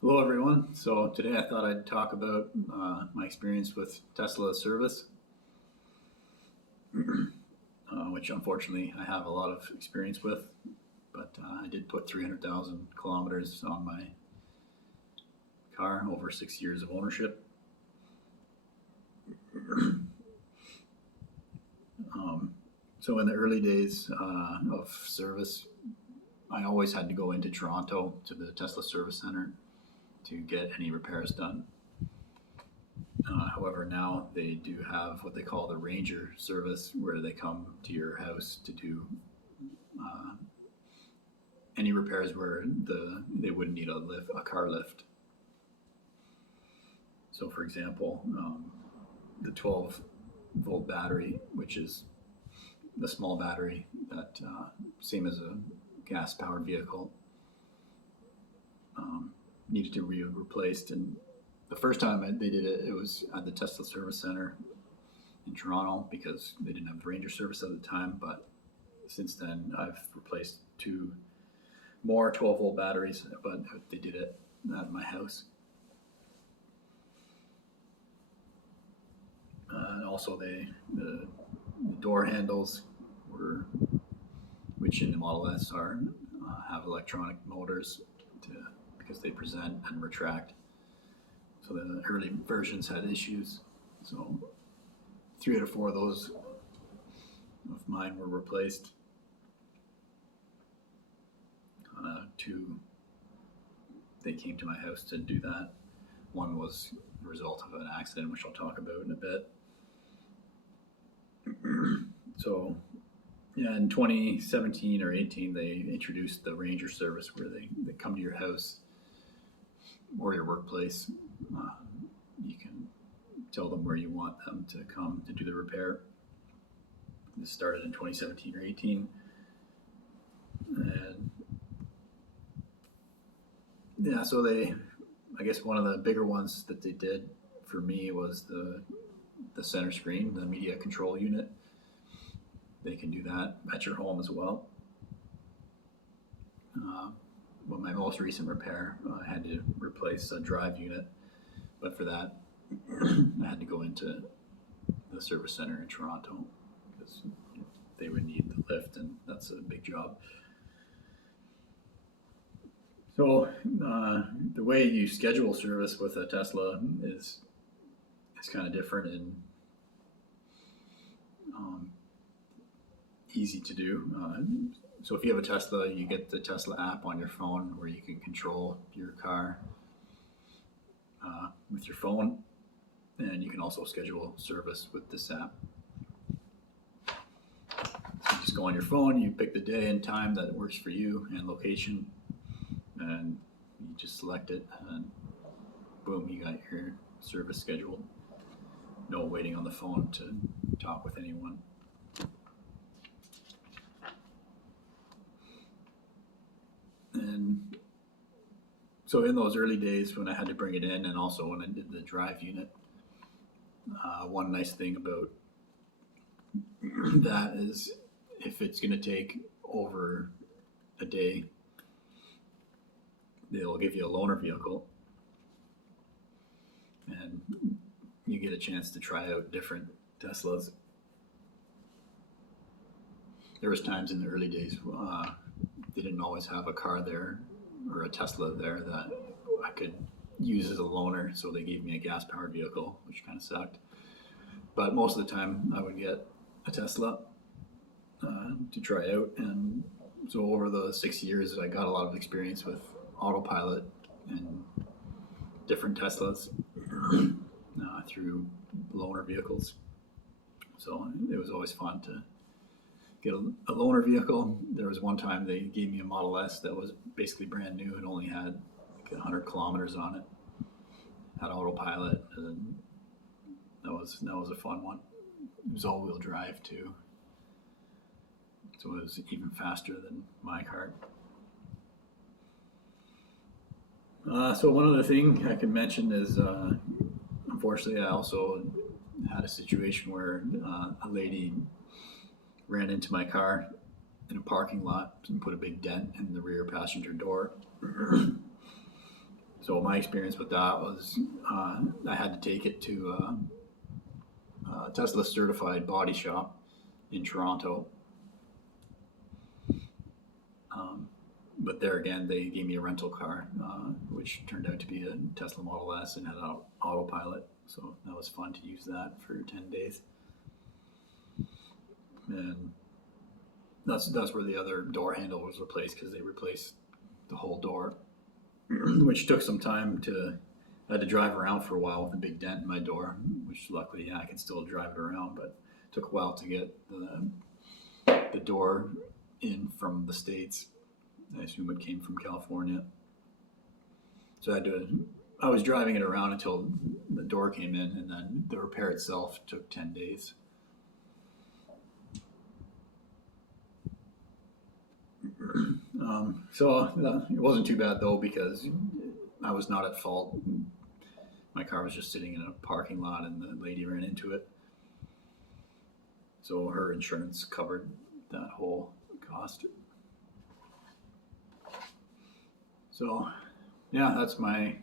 Hello, everyone. So today I thought I'd talk about my experience with Tesla service, which unfortunately I have a lot of experience with, but I did put 300,000 kilometers on my car over 6 years of ownership. Um, so in the early days of service, I always had to go into Toronto to the Tesla service center to get any repairs done. However, now they do have what they call the Ranger service, where they come to your house to do uh, any repairs where they wouldn't need a car lift. So, for example, the 12-volt battery, which is the small battery that same as a gas powered vehicle, needed to be replaced. And the first time they did it, it was at the Tesla Service Center in Toronto because they didn't have Ranger service at the time. But since then, I've replaced two more 12-volt batteries, but they did it at my house. And also, the door handles were, which in the Model S are, have electronic motors to because they present and retract. So the early versions had issues. So 3 out of 4 of those of mine were replaced. Two, they came to my house to do that. One was the result of an accident, which I'll talk about in a bit. So, yeah, in 2017 or 18, they introduced the Ranger service where they come to your house or your workplace. You can tell them where you want them to come to do the repair. This started in 2017 or 18. And yeah, so I guess one of the bigger ones that they did for me was the center screen, the media control unit. They can do that at your home as well. Well, my most recent repair, I had to replace a drive unit, but for that, I had to go into the service center in Toronto because they would need the lift, and that's a big job. So the way you schedule service with a Tesla is kind of different and easy to do. So if you have a Tesla, you get the Tesla app on your phone where you can control your car with your phone, and you can also schedule service with this app. So you just go on your phone, you pick the day and time that works for you and location, and you just select it, and boom, you got your service scheduled. No waiting on the phone to talk with anyone. And so in those early days when I had to bring it in, and also when I did the drive unit, one nice thing about that is if it's going to take over a day, they'll give you a loaner vehicle, and you get a chance to try out different Teslas. There was times in the early days they didn't always have a car there or a Tesla there that I could use as a loaner, so they gave me a gas-powered vehicle, which kind of sucked. But most of the time, I would get a Tesla to try out, and so over the 6 years, I got a lot of experience with autopilot and different Teslas through loaner vehicles. So it was always fun to get a loaner vehicle. There was one time they gave me a Model S that was basically brand new and only had like 100 kilometers on it. Had autopilot, and that was a fun one. It was all-wheel drive too, so it was even faster than my car. So one other thing I can mention is, unfortunately, I also had a situation where a lady ran into my car in a parking lot and put a big dent in the rear passenger door. So my experience with that was I had to take it to a Tesla certified body shop in Toronto. But there again, they gave me a rental car, which turned out to be a Tesla Model S and had autopilot. So that was fun to use that for 10 days. And that's where the other door handle was replaced, because they replaced the whole door, which took some time I had to drive around for a while with a big dent in my door, which luckily, I can still drive it around, but it took a while to get the door in from the States. I assume it came from California. So I was driving it around until the door came in, and then the repair itself took 10 days. So it wasn't too bad though, because I was not at fault. My car was just sitting in a parking lot and the lady ran into it. So her insurance covered that whole cost. So yeah, that's my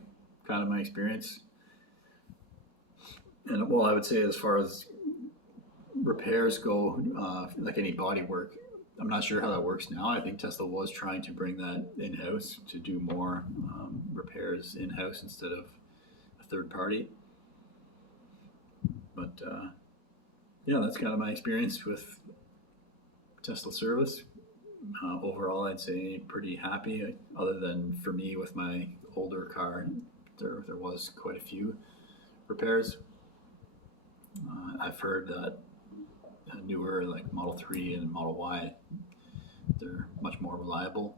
experience. And well, I would say as far as repairs go, like any body work, I'm not sure how that works now. I think Tesla was trying to bring that in-house to do more repairs in-house instead of a third party. But yeah, that's kind of my experience with Tesla service. Overall, I'd say pretty happy, other than for me with my older car, there was quite a few repairs. I've heard that newer, like Model 3 and Model Y, they're much more reliable,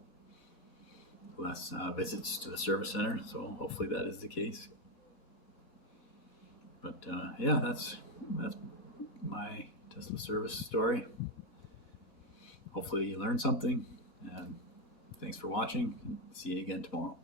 less visits to the service center, so hopefully that is the case. But yeah, that's my Tesla service story. Hopefully you learned something, and thanks for watching. See you again tomorrow.